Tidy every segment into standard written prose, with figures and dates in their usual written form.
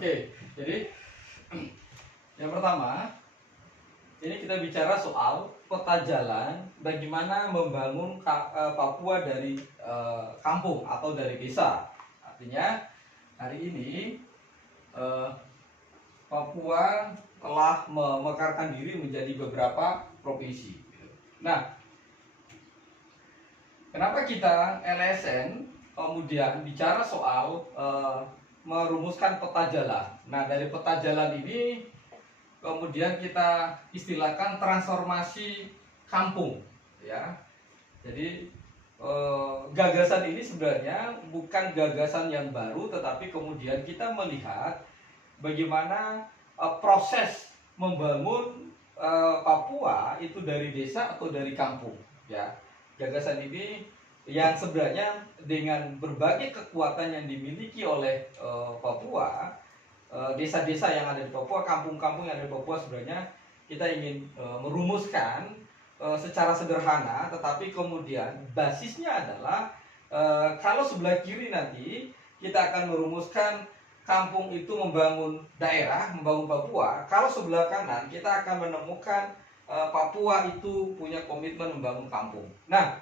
Oke, jadi yang pertama ini kita bicara soal peta jalan bagaimana membangun Papua dari kampung atau dari desa. Artinya hari ini Papua telah memekarkan diri menjadi beberapa provinsi. Nah, kenapa kita LSN kemudian bicara soal merumuskan peta jalan? Nah, dari peta jalan ini kemudian kita istilahkan transformasi kampung, ya. Jadi gagasan ini sebenarnya bukan gagasan yang baru, tetapi kemudian kita melihat bagaimana proses membangun Papua itu dari desa atau dari kampung, ya. Gagasan ini yang sebenarnya dengan berbagai kekuatan yang dimiliki oleh Papua, desa-desa yang ada di Papua, kampung-kampung yang ada di Papua, sebenarnya kita ingin merumuskan secara sederhana, tetapi kemudian basisnya adalah kalau sebelah kiri nanti kita akan merumuskan kampung itu membangun daerah, membangun Papua. Kalau sebelah kanan kita akan menemukan Papua itu punya komitmen membangun kampung. Nah,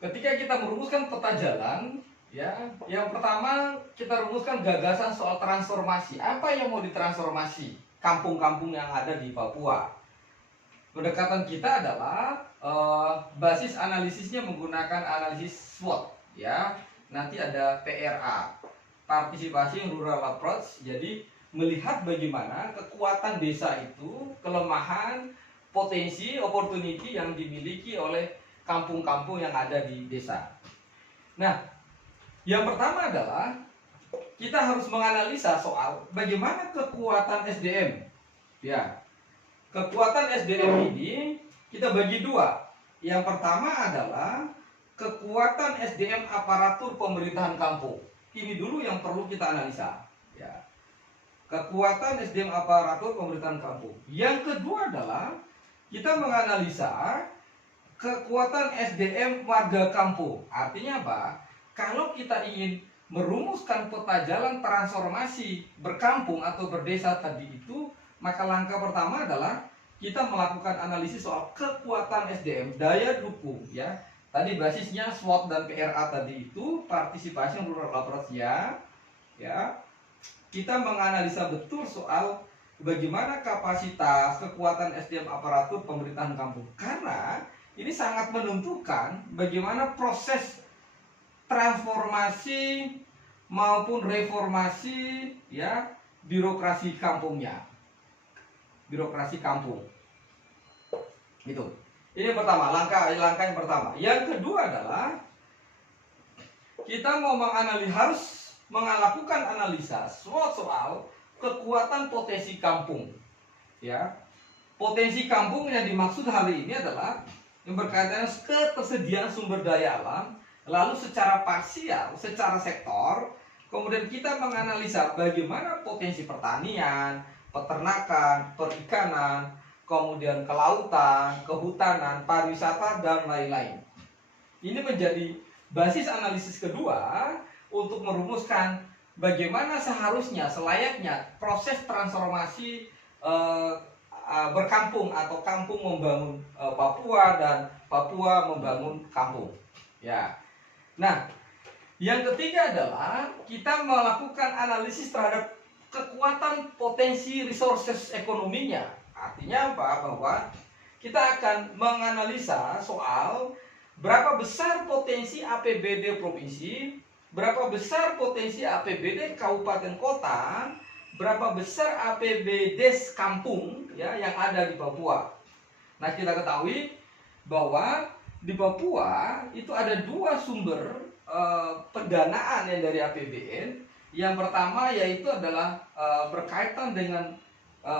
ketika kita merumuskan peta jalan, ya, yang pertama kita rumuskan gagasan soal transformasi. Apa yang mau ditransformasi kampung-kampung yang ada di Papua? Pendekatan kita adalah basis analisisnya menggunakan analisis SWOT, ya. Nanti ada PRA, Participation Rural Approach. Jadi melihat bagaimana kekuatan desa itu, kelemahan, potensi, opportunity yang dimiliki oleh kampung-kampung yang ada di desa. Nah, yang pertama adalah kita harus menganalisa soal bagaimana kekuatan SDM. Ya, kekuatan SDM ini kita bagi dua. Yang pertama adalah kekuatan SDM aparatur pemerintahan kampung. Ini dulu yang perlu kita analisa. Ya, kekuatan SDM aparatur pemerintahan kampung. Yang kedua adalah kita menganalisa kekuatan SDM warga kampung. Artinya apa? Kalau kita ingin merumuskan peta jalan transformasi berkampung atau berdesa tadi itu, maka langkah pertama adalah kita melakukan analisis soal kekuatan SDM, daya dukung, ya. Tadi basisnya SWOT dan PRA tadi itu, Participation Rural Approach, ya. Kita menganalisa betul soal bagaimana kapasitas kekuatan SDM aparatur pemerintahan kampung, karena ini sangat menentukan bagaimana proses transformasi maupun reformasi, ya, birokrasi kampungnya, birokrasi kampung. Itu. Ini yang pertama, langkah yang pertama. Yang kedua adalah kita mau harus melakukan analisa soal kekuatan potensi kampung, ya. Potensi kampung yang dimaksud hari ini adalah yang berkaitan dengan ketersediaan sumber daya alam, lalu secara parsial, secara sektor, kemudian kita menganalisa bagaimana potensi pertanian, peternakan, perikanan, kemudian kelautan, kehutanan, pariwisata, dan lain-lain. Ini menjadi basis analisis kedua untuk merumuskan bagaimana seharusnya, selayaknya proses transformasi berkampung atau kampung membangun Papua dan Papua membangun kampung, ya. Nah, yang ketiga adalah kita melakukan analisis terhadap kekuatan potensi resources ekonominya. Artinya apa? Bahwa kita akan menganalisa soal berapa besar potensi APBD provinsi, berapa besar potensi APBD kabupaten kota, berapa besar APBD kampung, ya, yang ada di Papua. Nah, kita ketahui bahwa di Papua itu ada dua sumber pendanaan yang dari APBN. Yang pertama yaitu adalah berkaitan dengan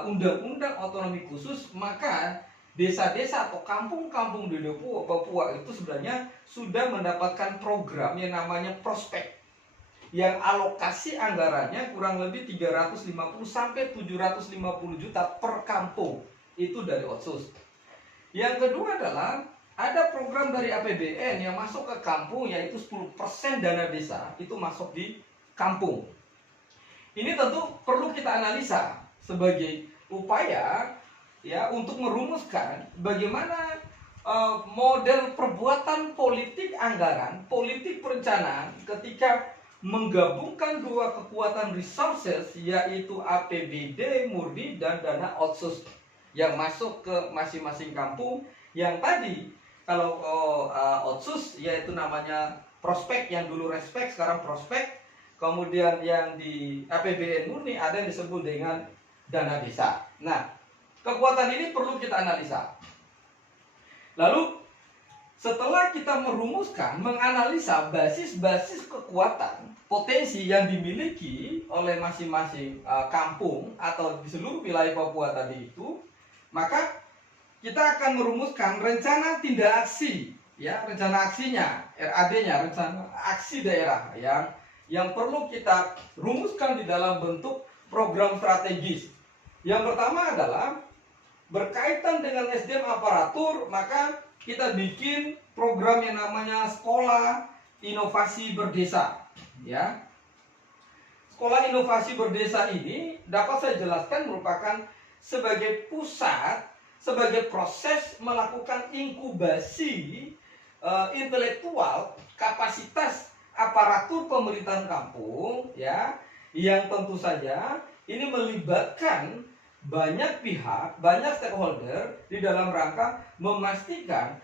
undang-undang otonomi khusus. Maka desa-desa atau kampung-kampung di Papua itu sebenarnya sudah mendapatkan program yang namanya prospek, yang alokasi anggarannya kurang lebih 350 sampai 750 juta per kampung, itu dari Otsus. Yang kedua adalah ada program dari APBN yang masuk ke kampung, yaitu 10% dana desa itu masuk di kampung. Ini tentu perlu kita analisa sebagai upaya ya untuk merumuskan bagaimana model perbuatan politik anggaran, politik perencanaan ketika menggabungkan dua kekuatan resources, yaitu APBD murni dan dana otsus yang masuk ke masing-masing kampung. Yang tadi kalau otsus yaitu namanya prospek, yang dulu respek sekarang prospek. Kemudian yang di APBN murni ada yang disebut dengan dana desa. Nah, kekuatan ini perlu kita analisa. Lalu setelah kita merumuskan, menganalisa basis-basis kekuatan, potensi yang dimiliki oleh masing-masing kampung atau di seluruh wilayah Papua tadi itu, maka kita akan merumuskan rencana tindak aksi, ya, rencana aksinya, RAD-nya, rencana aksi daerah yang perlu kita rumuskan di dalam bentuk program strategis. Yang pertama adalah berkaitan dengan SDM aparatur, maka kita bikin program yang namanya Sekolah Inovasi Berdesa, ya. Sekolah Inovasi Berdesa ini dapat saya jelaskan merupakan sebagai pusat, sebagai proses melakukan inkubasi intelektual, kapasitas aparatur pemerintahan kampung, ya, yang tentu saja ini melibatkan banyak pihak, banyak stakeholder di dalam rangka memastikan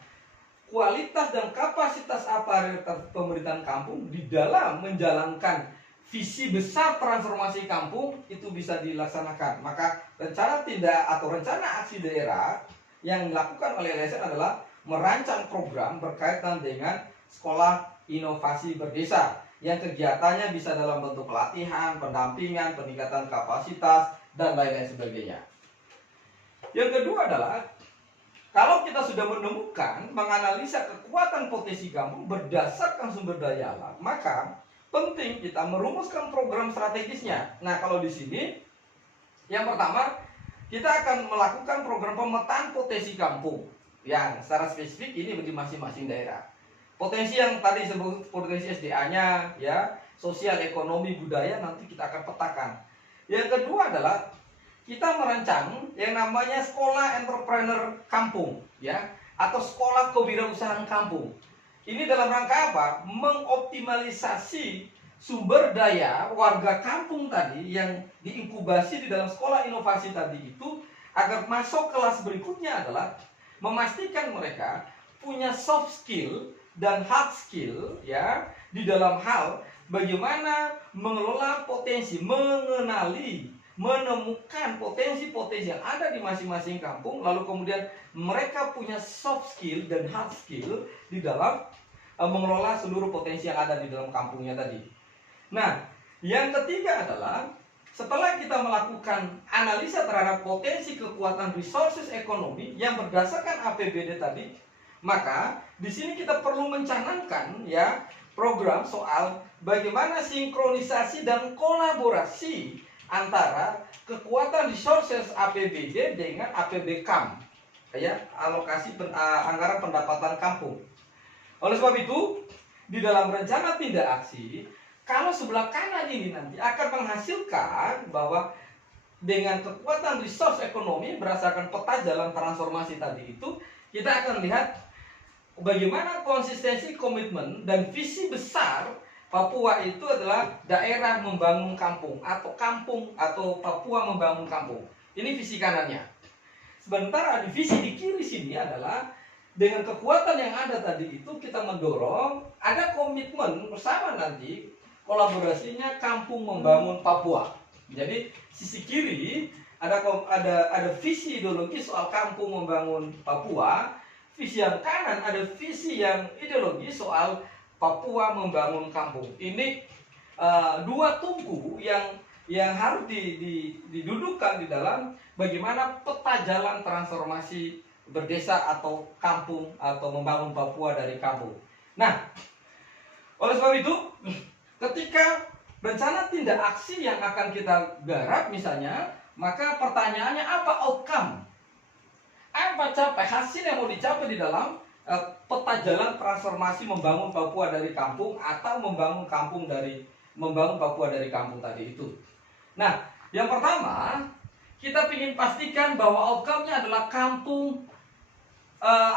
kualitas dan kapasitas aparatur pemerintahan kampung di dalam menjalankan visi besar transformasi kampung itu bisa dilaksanakan. Maka rencana tindak atau rencana aksi daerah yang dilakukan oleh LSN adalah merancang program berkaitan dengan sekolah inovasi berdesa yang kegiatannya bisa dalam bentuk pelatihan, pendampingan, peningkatan kapasitas, dan lain-lain sebagainya. Yang kedua adalah kalau kita sudah menemukan, menganalisa kekuatan potensi kampung berdasarkan sumber daya alam, maka penting kita merumuskan program strategisnya. Nah, kalau di sini yang pertama kita akan melakukan program pemetaan potensi kampung yang secara spesifik ini bagi masing-masing daerah. Potensi yang tadi disebut potensi SDA-nya, ya, sosial, ekonomi, budaya, nanti kita akan petakan. Yang kedua adalah kita merancang yang namanya sekolah entrepreneur kampung, ya, atau sekolah kewirausahaan kampung. Ini dalam rangka apa? Mengoptimalisasi sumber daya warga kampung tadi yang diinkubasi di dalam sekolah inovasi tadi itu agar masuk kelas berikutnya adalah memastikan mereka punya soft skill dan hard skill, ya, di dalam hal bagaimana mengelola potensi, mengenali, menemukan potensi-potensi yang ada di masing-masing kampung, lalu kemudian mereka punya soft skill dan hard skill di dalam mengelola seluruh potensi yang ada di dalam kampungnya tadi. Nah, yang ketiga adalah setelah kita melakukan analisa terhadap potensi kekuatan resources ekonomi yang berdasarkan APBD tadi, maka di sini kita perlu mencanangkan, ya, program soal bagaimana sinkronisasi dan kolaborasi antara kekuatan resources APBD dengan APBKAM, ya, alokasi anggaran pendapatan kampung. Oleh sebab itu, di dalam rencana tindak aksi, kalau sebelah kanan ini nanti akan menghasilkan bahwa dengan kekuatan resource ekonomi berdasarkan peta jalan transformasi tadi itu, kita akan lihat bagaimana konsistensi komitmen dan visi besar Papua itu adalah daerah membangun kampung atau Papua membangun kampung. Ini visi kanannya. Sementara di visi di kiri sini adalah dengan kekuatan yang ada tadi itu kita mendorong ada komitmen bersama nanti kolaborasinya kampung membangun Papua. Jadi sisi kiri ada visi ideologi soal kampung membangun Papua, visi yang kanan ada visi yang ideologi soal Papua membangun kampung. Ini dua tungku yang harus didudukkan di dalam bagaimana peta jalan transformasi berdesa atau kampung atau membangun Papua dari kampung. Nah, oleh sebab itu, ketika rencana tindak aksi yang akan kita garap misalnya, maka pertanyaannya apa outcome? Apa hasil yang mau dicapai di dalam peta jalan transformasi membangun Papua dari kampung atau membangun kampung dari membangun Papua dari kampung tadi itu. Nah, yang pertama kita ingin pastikan bahwa outcome-nya adalah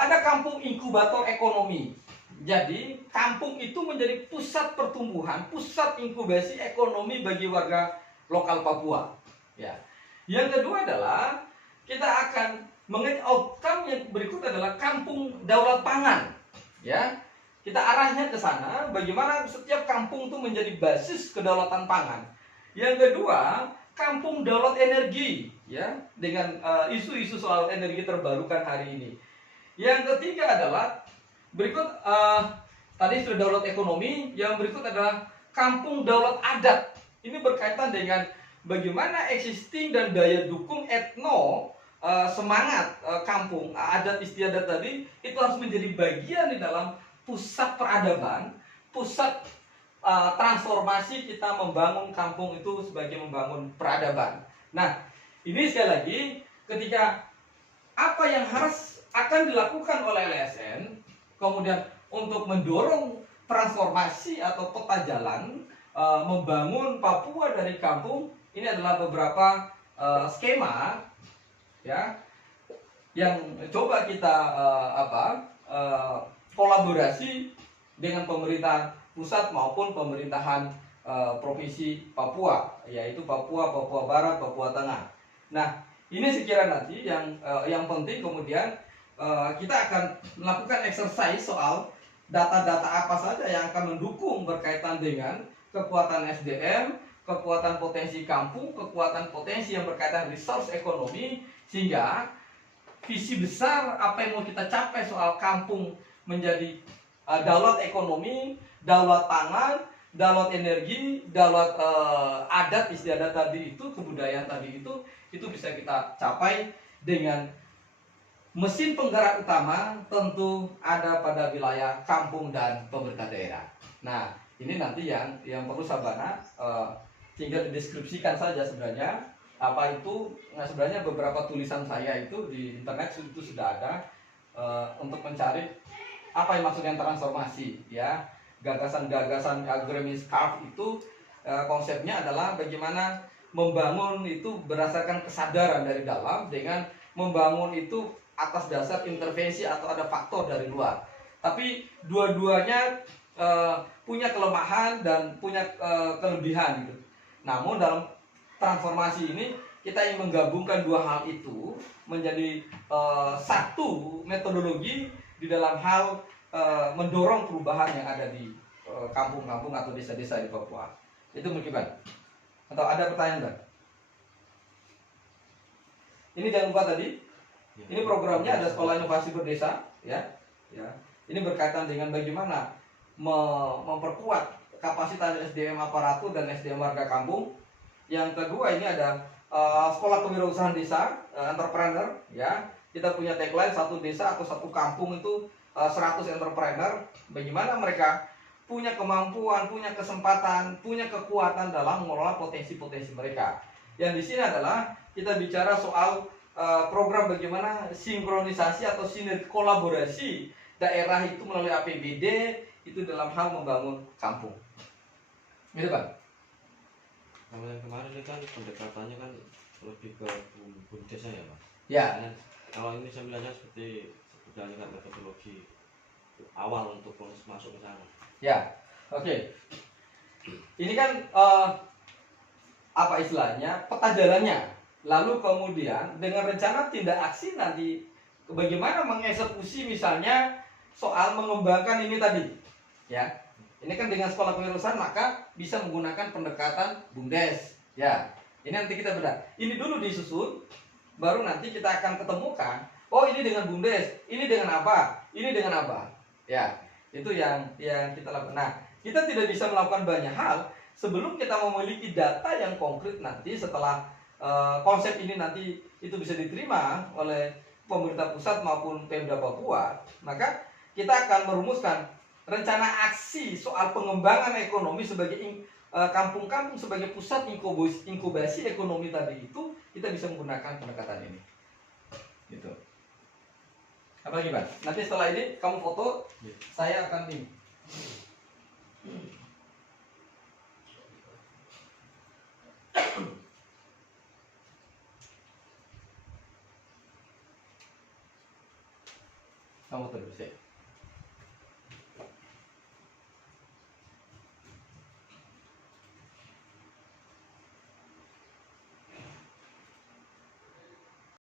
ada kampung inkubator ekonomi. Jadi kampung itu menjadi pusat pertumbuhan, pusat inkubasi ekonomi bagi warga lokal Papua. Ya. Yang kedua adalah kita akan outcome yang berikut adalah kampung daulat pangan. Ya, kita arahnya ke sana. Bagaimana setiap kampung itu menjadi basis kedaulatan pangan. Yang kedua, kampung daulat energi. Ya, dengan isu-isu soal energi terbarukan hari ini. Yang ketiga adalah berikut tadi sudah daulat ekonomi, yang berikut adalah kampung daulat adat. Ini berkaitan dengan bagaimana existing dan daya dukung semangat kampung adat istiadat tadi itu harus menjadi bagian di dalam pusat peradaban, pusat transformasi kita membangun kampung itu sebagai membangun peradaban. Nah, ini sekali lagi ketika apa yang akan dilakukan oleh LSN, kemudian untuk mendorong transformasi atau peta jalan membangun Papua dari kampung, ini adalah beberapa skema ya yang coba kita kolaborasi dengan pemerintah pusat maupun pemerintahan provinsi Papua, yaitu Papua, Papua Barat, Papua Tengah. Nah, ini sekiranya nanti yang penting kemudian kita akan melakukan exercise soal data-data apa saja yang akan mendukung berkaitan dengan kekuatan SDM, kekuatan potensi kampung, kekuatan potensi yang berkaitan resource ekonomi, sehingga visi besar apa yang mau kita capai soal kampung menjadi daulat ekonomi, daulat pangan, daulat energi, daulat adat istiadat tadi itu, kebudayaan tadi itu bisa kita capai dengan mesin penggerak utama tentu ada pada wilayah kampung dan pemerintah daerah. Nah, ini nanti yang perlu Sabana tinggal dideskripsikan saja sebenarnya apa itu. Nah, sebenarnya beberapa tulisan saya itu di internet itu sudah ada untuk mencari apa yang maksudnya transformasi ya. Gagasan-gagasan agraris carve itu konsepnya adalah bagaimana membangun itu berdasarkan kesadaran dari dalam dengan membangun itu atas dasar intervensi atau ada faktor dari luar. Tapi dua-duanya punya kelemahan dan punya kelebihan gitu. Namun dalam transformasi ini kita ingin menggabungkan dua hal itu menjadi satu metodologi di dalam hal mendorong perubahan yang ada di kampung-kampung atau desa-desa di Papua. Itu mungkin Bang. Atau ada pertanyaan Bang? Ini jangan lupa tadi. Ini programnya ada Sekolah Inovasi Berdesa, ya. Ini berkaitan dengan bagaimana memperkuat kapasitas SDM aparatur dan SDM warga kampung. Yang kedua ini ada Sekolah Kewirausahaan Desa, entrepreneur, ya. Kita punya tagline satu desa atau satu kampung itu 100 entrepreneur. Bagaimana mereka punya kemampuan, punya kesempatan, punya kekuatan dalam mengelola potensi-potensi mereka. Yang di sini adalah kita bicara soal program bagaimana sinkronisasi atau sinergi kolaborasi daerah itu melalui APBD itu dalam hal membangun kampung. Gitu Bang. Kalau yang kemarin kan pendekatannya kan lebih ke desa ya Pak. Ya. Dan kalau ini saya melihatnya seperti kan metodologi awal untuk masuk ke sana. Ya, oke. Ini kan apa istilahnya peta jalannya. Lalu kemudian dengan rencana tindak aksi nanti bagaimana mengeksekusi misalnya soal mengembangkan ini tadi, ya. Ini kan dengan sekolah kewirausahaan maka bisa menggunakan pendekatan BUMDes, ya. Ini nanti kita bedah. Ini dulu disusun, baru nanti kita akan ketemukan. Oh ini dengan BUMDes, ini dengan apa, ini dengan apa, ya. Itu yang kita lakukan. Nah, kita tidak bisa melakukan banyak hal sebelum kita memiliki data yang konkret nanti setelah konsep ini nanti itu bisa diterima oleh pemerintah pusat maupun Pemda Papua, maka kita akan merumuskan rencana aksi soal pengembangan ekonomi sebagai kampung-kampung sebagai pusat inkubasi ekonomi tadi itu kita bisa menggunakan pendekatan ini. Gitu. Apa lagi Bang? Nanti setelah ini kamu foto, saya akan ini. Kamu terus ya.